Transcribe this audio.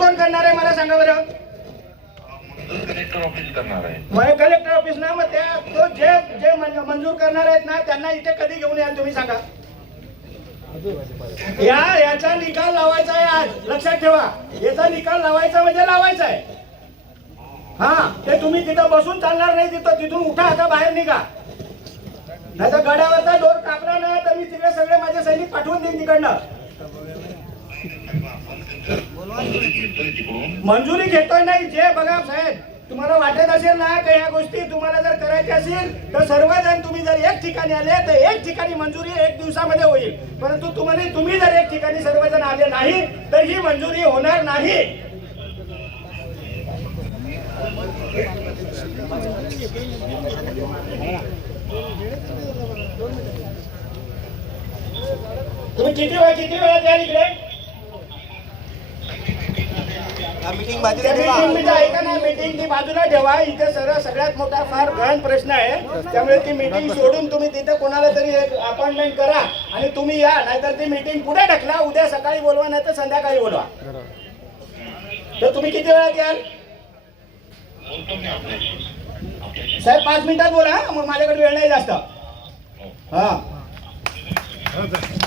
कोण करणार आहे? मला सांगा बरं. कलेक्टर ऑफिस करणार आहे. मग कलेक्टर ऑफिस ना मग त्या तो जे जे मंजूर करणार आहेत ना त्यांना इथे कधी घेऊन याल तुम्ही सांगा. या याचा निकाल लावायचा आहे आज. लक्षात ठेवा. याचा निकाल लावायचा म्हणजे लावायचा आहे. हा ते तुम्ही तिथं बसून चालणार नाही तिथं तिथून उठा आता बाहेर निघा. नाही तर गडावरचा दोर कापला ना तर मी तिकडे सगळे माझे सैनिक पाठवून देईन तिकडनं. मंजुरी घेतोय नाही जे बघा साहेब. तुम्हाला वाटत असेल ना का या गोष्टी तुम्हाला जर करायच्या असेल तर सर्वजण तुम्ही जर एक ठिकाणी आले तर एक ठिकाणी मंजुरी एक दिवसामध्ये होईल. परंतु तुम्हाला तुम्ही जर एक ठिकाणी सर्वजण आले नाही तर ही मंजुरी होणार नाही. तुम्ही किती वेळ किती वेळा द्याल इकडे? मीटिंग बाजूला ठेवा. मीटिंग ऐका ना मीटिंग ती बाजूला ठेवा. इथे सर्व सगळ्यात मोठा फार गहन प्रश्न आहे. त्यामुळे ती मीटिंग सोडून तुम्ही तिथे कोणाला तरी अपॉइंटमेंट करा आणि तुम्ही या नाहीतर ती मीटिंग पुढे ढकला. उद्या सकाळी बोलवा नाही तर संध्याकाळी बोलवा. तर तुम्ही किती वेळात याल साहेब पाच मिनिटात बोला. मग माझ्याकडे वेळ नाही जास्त. हा.